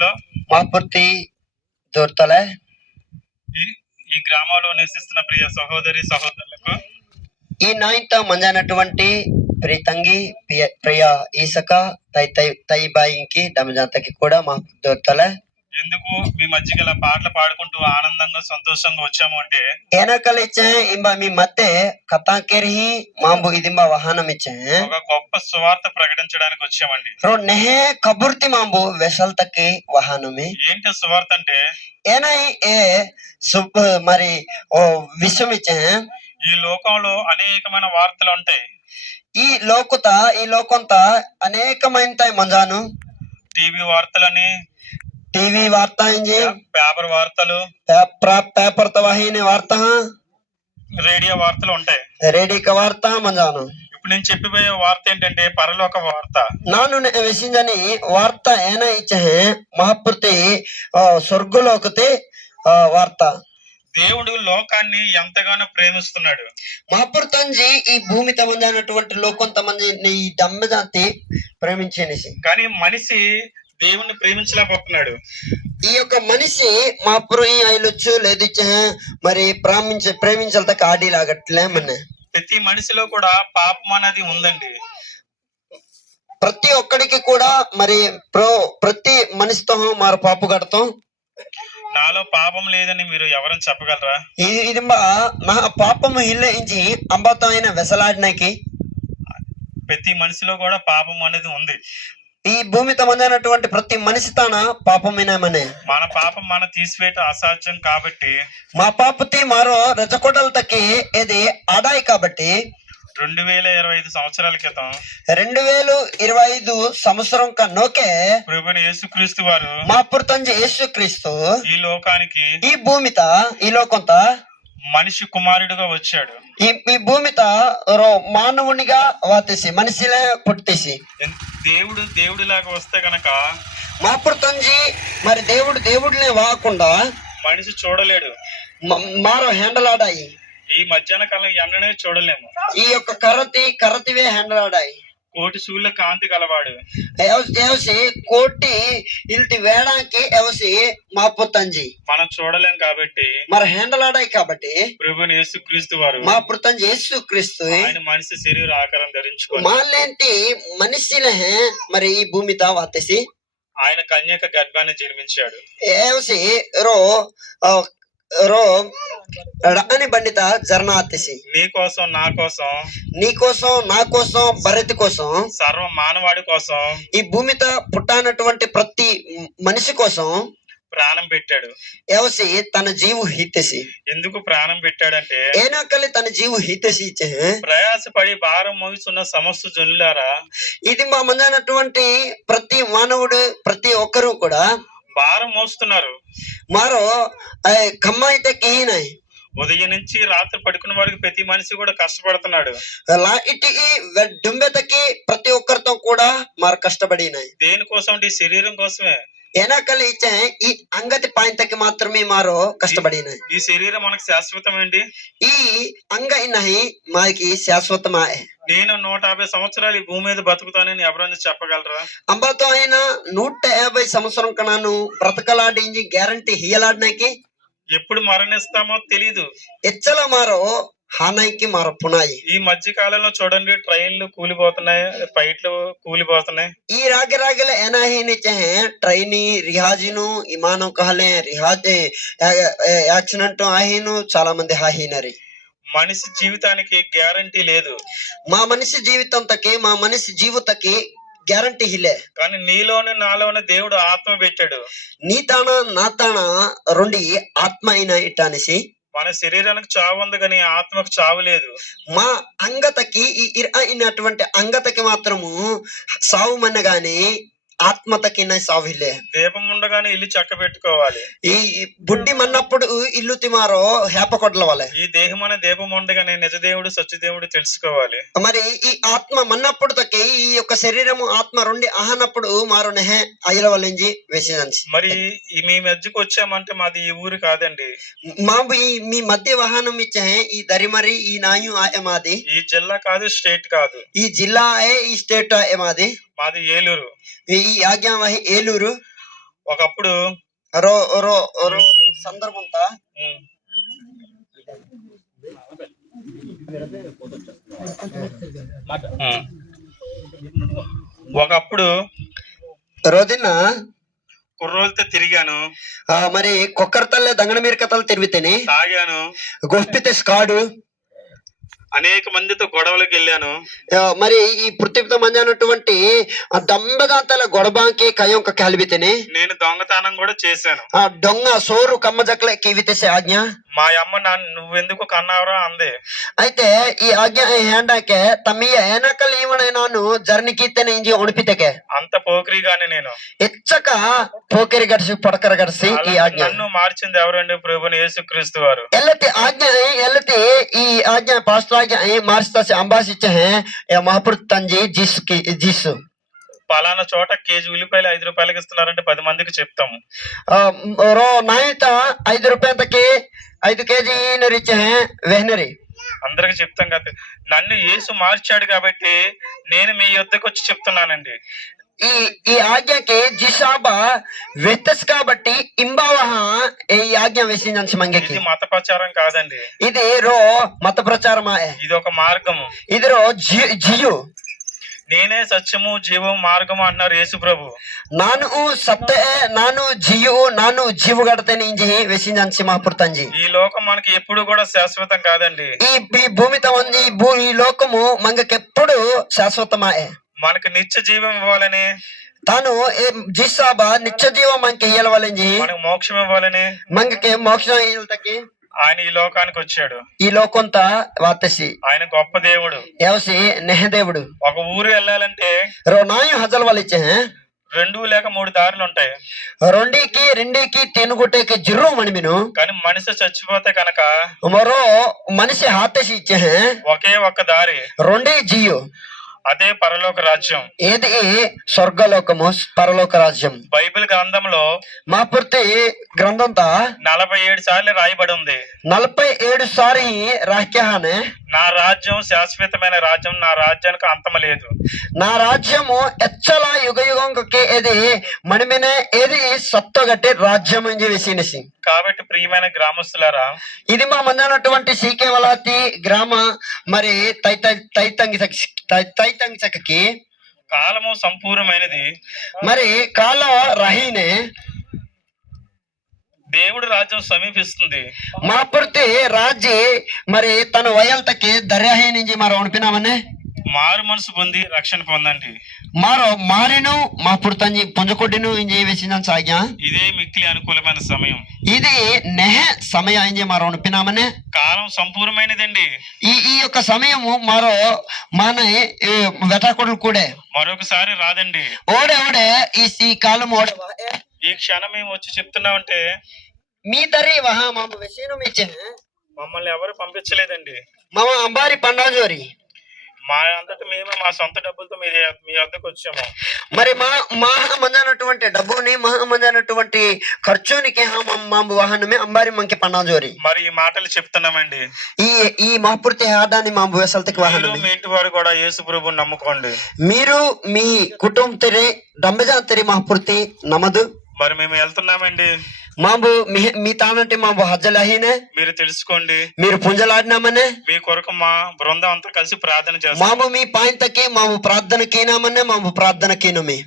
గ్రామంలో మాపూర్తి దొరతలే. ఈ గ్రామంలో నివసిస్తున్న ప్రియ సహోదరి సహోదరులకు ఈ నాయంత మంజైనటువంటి ప్రియ తంగి ప్రియ ఈసక తై తై తై బాయింకి డమజాతకి కూడా మాకు దొరతలే. ఎందుకు మీ మధ్య గల పాటలు పాడుకుంటూ ఆనందంగా సంతోషంగా వచ్చాము అంటే? ఏనకలిచ్చే ఇంబ మీ మధ్య కథాకేరి మాంబు ఇదింబ వాహనం ఇచ్చే ఒక గొప్ప స్వార్థ ప్రకటించడానికి వచ్చామండి. రో నెహే కబుర్తి మాంబు వెసల్తకి వాహనమే. ఏంటి స్వార్థ అంటే? ఏనై ఏ సుబ్ మరి ఓ విషయం ఇచ్చే ఈ లోకంలో అనేకమైన వార్తలు ఉంటాయి. ఈ లోకత ఈ లోకంతా అనేకమైన మంజాను. టీవీ వార్తలని టీవీ వార్త పేపర్ వార్తలు. పేపర్ వాహిని వార్త. రేడియో వార్తలు ఉంటాయి. రేడియో వార్త మంజాను. ఇప్పుడు నేను చెప్పిపోయే వార్త ఏంటంటే పరలోక వార్త. నాను విషించని వార్త ఏనా ఇచ్చే మహాప్రతి స్వర్గలోకతే వార్త. దేవుడు లోకాన్ని ఎంతగానో ప్రేమిస్తున్నాడు. మహాపుర్తంజి ఈ భూమి తమంది అయినటువంటి లోకం తమంది ఈ దమ్మజాతి ప్రేమించేసి కానీ మనిషి దేవుణ్ణి ప్రేమించలేకపోతున్నాడు. ఈ యొక్క మనిషి మహాపురు ఈ ఐలొచ్చు లేదు మరి ప్రేమించ ప్రేమించాలత ఆడిలాగట్లే మన. ప్రతి మనిషిలో కూడా పాపం అనేది ఉందండి. ప్రతి ఒక్కడికి కూడా మరి ప్రో ప్రతి మనిషితో మరి పాపు కడతాం. నాలో పాపం లేదని మీరు ఎవరైనా చెప్పగలరా? ఇది ఇది మా నా పాపము హిల్లయించి అంబతో అయిన వెసలాడినకి. ప్రతి మనిషిలో కూడా పాపం అనేది ఉంది. ఈ భూమి తమందైనటువంటి ప్రతి మనిషి తాన పాపమైనామనే. మన పాపం మన తీసివేయటం అసాధ్యం కాబట్టి మా పాపతి మారో రజకొడలు తక్కి ఇది ఆదాయి కాబట్టి రెండు వేల ఇరవై ఐదు సంవత్సరాల క్రితం రెండు వేలు ఇరవై ఐదు సంవత్సరం కన్నోకే ప్రభుని యేసుక్రీస్తు వారు మా పుర్తంజి యేసు క్రీస్తు ఈ లోకానికి ఈ భూమిత ఈ లోకంత మనిషి కుమారుడుగా వచ్చాడు. ఈ ఈ భూమిత మానవునిగా వాతేసి మనిషిలే పుట్టేసి. ఎన్- దేవుడు దేవుడిలాగా వస్తే గనక మా పుర్తంజి మరి దేవుడు దేవుడినే వాకుండా మనిషి చూడలేడు. మ- మారో హ్యాండలాడాయి ఈ మధ్యాహ్న కాలం ఎండనే చూడలేము. ఈ యొక్క కర్రతి కర్రతివే హ్యాండలాడాయి కోటి సూర్యుల కాంతి గలవాడు. ఎవసి కోటి ఇల్టి వేడానికి ఎవసి మా పుత్తంజి మనం చూడలేం కాబట్టి మరి హ్యాండలాడాయి కాబట్టి ప్రభుని యేసుక్రీస్తు వారు మా పుత్తంజి యేసు క్రీస్తు ఆయన మనిషి శరీర ఆకారం ధరించుకొని మాలేంటి మనిషిలే మరి ఈ భూమిత వాతేసి? ఆయన కన్యక గర్భాన్ని జన్మించాడు. ఏవసి రో రో రాని బండిత జర్న ఆతేసి నీ కోసం నా కోసం నీ కోసం నా కోసం భరత్ కోసం సర్వ మానవాడి కోసం ఈ భూమిత పుట్టానటువంటి ప్రతి మనిషి కోసం ప్రాణం పెట్టాడు. ఎవసి తన జీవు హీతేసి. ఎందుకు ప్రాణం పెట్టాడంటే ఏనాకలి తన జీవు హీతేసి ఇచ్చే? ప్రయాసపడి భారం మోగిస్తున్న సమస్త జనులారా ఇది మా మందైనటువంటి ప్రతి మానవుడు ప్రతి ఒక్కరూ కూడా భారం మోస్తున్నారు. మారో కమ్మాయితే కీనాయి ఉదయం నుంచి రాత్రి పడుకున్న వారికి ప్రతి మనిషి కూడా కష్టపడుతున్నాడు. లా ఇటికి డుంబెతకి ప్రతి ఒక్కరితో కూడా మారు కష్టపడినాయి. దేనికోసం అంటే ఈ శరీరం కోసమే. ఏనాకలి ఇచ్చే ఈ అంగతి పాయింతకి మాత్రమే మారో కష్టపడినాయి. ఈ శరీరం మనకు శాశ్వతమేంటి ఈ అంగ ఇన్నహి మాకి శాశ్వతమాయే. నేను నూట యాభై సంవత్సరాలు ఈ భూమి మీద బతుకుతానని ఎవరైనా చెప్పగలరా? అంబాతో ఆయన నూట యాభై సంవత్సరం కనాను బ్రతకలాడించి గ్యారంటీ హియలాడినాకి ఎప్పుడు మరణిస్తామో తెలీదు. ఎచ్చల మారో హానాయికి మారో పునాయి. ఈ మధ్య కాలంలో చూడండి ట్రైన్లు కూలిపోతున్నాయి ఫ్లైట్లు కూలిపోతున్నాయి. ఈ రాగి రాగిల ఏనాహిని చహే ట్రైని రిహాజిను ఇమానం కహలే రిహాజ్ యాక్సిడెంట్ ఆహిను చాలా మంది హాహినరి. మనిషి జీవితానికి గ్యారంటీ లేదు. మా మనిషి జీవితం తకి మా మనిషి జీవితకి గ్యారంటీ హిలే కానీ నీలోని నాలోని దేవుడు ఆత్మ పెట్టాడు. నీ తాన నా తాన రెండు ఆత్మ అయిన ఇటానిసి మన శరీరానికి చావు ఉంది కానీ ఆత్మకు చావు లేదు. మా అంగతకి ఈ ఇర అయినటువంటి అంగతకి మాత్రము సావు మన గాని ఆత్మతకి నా సావు హిలే దీపం ఉండగానే ఇల్లు చక్క పెట్టుకోవాలి ఈ బుడ్డి మన్నప్పుడు ఇల్లు తిమారో హేప కొట్ల వలె. ఈ దేహం అనే దీపం ఉండగానే నిజ దేవుడు సత్య దేవుడు తెలుసుకోవాలి. మరి ఈ ఆత్మ మన్నప్పుడు తక్కి ఈ యొక్క శరీరము ఆత్మ రెండు ఆహనప్పుడు మారు నెహే అయ్యల వల్లించి వేసేదాన్ని మరి ఈ మీ మధ్యకు వచ్చామంటే మాది ఈ ఊరు కాదండి. మా ఈ మీ మధ్య వాహనం ఇచ్చే ఈ దరిమరి ఈ నాయు మాది? ఈ జిల్లా కాదు స్టేట్ కాదు. ఈ జిల్లా ఏ ఈ స్టేట్ ఏ మాది? మాది ఏలూరు. ఈ ఆజ్ఞామహి ఏలూరు. ఒకప్పుడు రో రో రో సందర్భంతా. ఒకప్పుడు రోజున కుర్రోలతో తిరిగాను. మరి కుక్కర్ తల్లే దంగన కథలు తిరిగితేనే తాగాను. గొప్పితే స్కాడు. అనేక మందితో గొడవలకు వెళ్ళాను. మరి ఈ పృథ్వీతో మంది అన్నటువంటి దంబదాంతల గొడవకి కయ్యొక్క కలిపితేనే? నేను దొంగతనం కూడా చేశాను. ఆ దొంగ సోరు కమ్మజక్కల కీవితేసే ఆజ్ఞ? మా అమ్మ నన్ను నువ్వెందుకు కన్నావరా అంది. అయితే ఈ ఆజ్ఞ హేండాకే తమ్మియ ఏనకల్ ఏమైనా జర్ని కీర్తన ఇంజి ఒడిపితకే. అంత పోకిరిగానే నేను. ఎచ్చక పోకిరి గడిసి పడకర గడిసి ఈ ఆజ్ఞ. నన్ను మార్చింది ఎవరండి? ప్రభుని యేసుక్రీస్తు వారు. ఎల్లతి ఆజ్ఞ ఎల్లతి ఈ ఆజ్ఞ పాస్టర్ మార్చుతా అంబాసిచ్చే హే మహాపురు తంజి జిస్కి జిస్ పలానా చోట కేజీ ఉల్లిపాయలు ఐదు రూపాయలకి ఇస్తున్నారంటే పది మందికి చెప్తాము రో నాయత ఐదు రూపాయలకి ఐదు కేజీ నరిచ్చే హే వెహనరి అందరికి చెప్తాం కదా. నన్ను యేసు మార్చాడు కాబట్టి నేను మీ యొద్దకు వచ్చి చెప్తున్నానండి. ఈ ఈ ఆజ్ఞకి జిషాబ వెతస్ కాబట్టి ఇంబావహ ఈ ఆజ్ఞ వేసిందని మంగకి? ఇది మత ప్రచారం కాదండి. ఇది రో మత ప్రచారమా ఇది ఒక మార్గము. ఇది రో జియు. నేనే సత్యము జీవం మార్గము అన్నారు యేసు ప్రభు నాను సత్తే నాను జీవు నాను జీవు గడత నుంచి వేసింది అని మహాపుర్తంజి. ఈ లోకం మనకి ఎప్పుడు కూడా శాశ్వతం కాదండి. ఈ భూమిత ఈ భూ ఈ లోకము మనకి ఎప్పుడు శాశ్వతమాయే మనకి నిత్య జీవం ఇవ్వాలని. తాను జిసాబ నిత్య జీవ మంకి ఇయ్యలవలంజి మనకు మోక్షం ఇవ్వాలని. మంగకి మోక్షం ఇయ్యలతకి ఆయన ఈ లోకానికి వచ్చాడు. ఈ లోకంత వాతసి ఆయన గొప్ప దేవుడు. ఎవసి? నెహదేవుడు. ఒక ఊరు వెళ్ళాలంటే రో నాయు హజల్ వలిచ్చే రెండు లేక మూడు దారులు ఉంటాయి. రెండికి రెండికి తెనుగుట్టేకి జిర్రు మణిమిను కానీ మనిషి చచ్చిపోతే కనుక మరో మనిషి హాతసి ఇచ్చే ఒకే ఒక్క దారి. రెండే జియు. అదే పరలోక రాజ్యం. ఏది? స్వర్గలోకము పరలోక రాజ్యం. బైబిల్ గ్రంథంలో మా పూర్తి గ్రంథంతా? నలభై ఏడు సార్లు రాయబడి ఉంది నలభై ఏడు సారి రాక్యహానే నా రాజ్యం శాశ్వతమైన రాజ్యం నా రాజ్యానికి అంతం లేదు. నా రాజ్యము ఎచ్చల యుగ యుగంకి ఏది? మణిమినే ఏది? సత్తగట్టి రాజ్యం అని వేసినసి కాబట్టి ప్రియమైన గ్రామస్తులారా ఇది మా మందనటువంటి సీకేవలాతి గ్రామ మరి తైత తైతంగి తైతంగి చక్కకి కాలము సంపూర్ణమైనది. మరి కాల రహీనే దేవుడి రాజ్యం సమీపిస్తుంది. మా పూర్తి రాజీ మరి తన వయల్తకి దర్యాహి నుంచి మరి ఉణిపినామనే మారు మనసు పొంది రక్షణ పొందండి. మారో మారిను మా పుర్తంజి పుంజకొడ్డిను ఇంజి వేసిన సాగ్య? ఇదే మిక్కిలి అనుకూలమైన సమయం. ఇది నెహ సమయ ఇంజి మారో ఉణిపినామనే కాలం సంపూర్ణమైనదండి. ఈ ఈ యొక్క సమయము మారో మన వెటాకొడలు కూడా. మరొకసారి రాదండి. ఓడే ఓడే ఈ ఈ కాలం ఓడే. ఈ క్షణం మేము వచ్చి చెప్తున్నామంటే మీ దరి వహా మామ వెసీను మీచే. మమ్మల్ని ఎవరు పంపించలేదండి. మామ అంబారి పండాజోరి మా అంతటి మేమే మా సొంత డబ్బులతో మీ మీ వద్దకు వచ్చాము. మరి మా మహా మందనటువంటి డబ్బుని మహా మందనటువంటి ఖర్చునికి మాంబు వాహనమే అంబారి మంకి పండాజోరి మరి ఈ మాటలు చెప్తున్నామండి. ఈ ఈ మహాపూర్తి ఆదాన్ని మా వెసల్తకి మీరు వాహనమే. మీ ఇంటి వారు కూడా యేసు ప్రభుని నమ్ముకోండి. మీరు మీ కుటుంబ తెరే డంబజా తెరి మహాపూర్తి నమదు. మరి మేము వెళ్తున్నామండి. మాంబు మీ మీ తానంటే మాంబు హజ్జలహీనే? మీరు తెలుసుకోండి. మీరు పుంజలాడినామనే? మీ కొరకు మా బృందం అంతా కలిసి ప్రార్థన చేస్తాం. మాంబు మీ పాయింతకి మాంబు ప్రార్థన కీనామనే మాంబు ప్రార్థన కీనుమి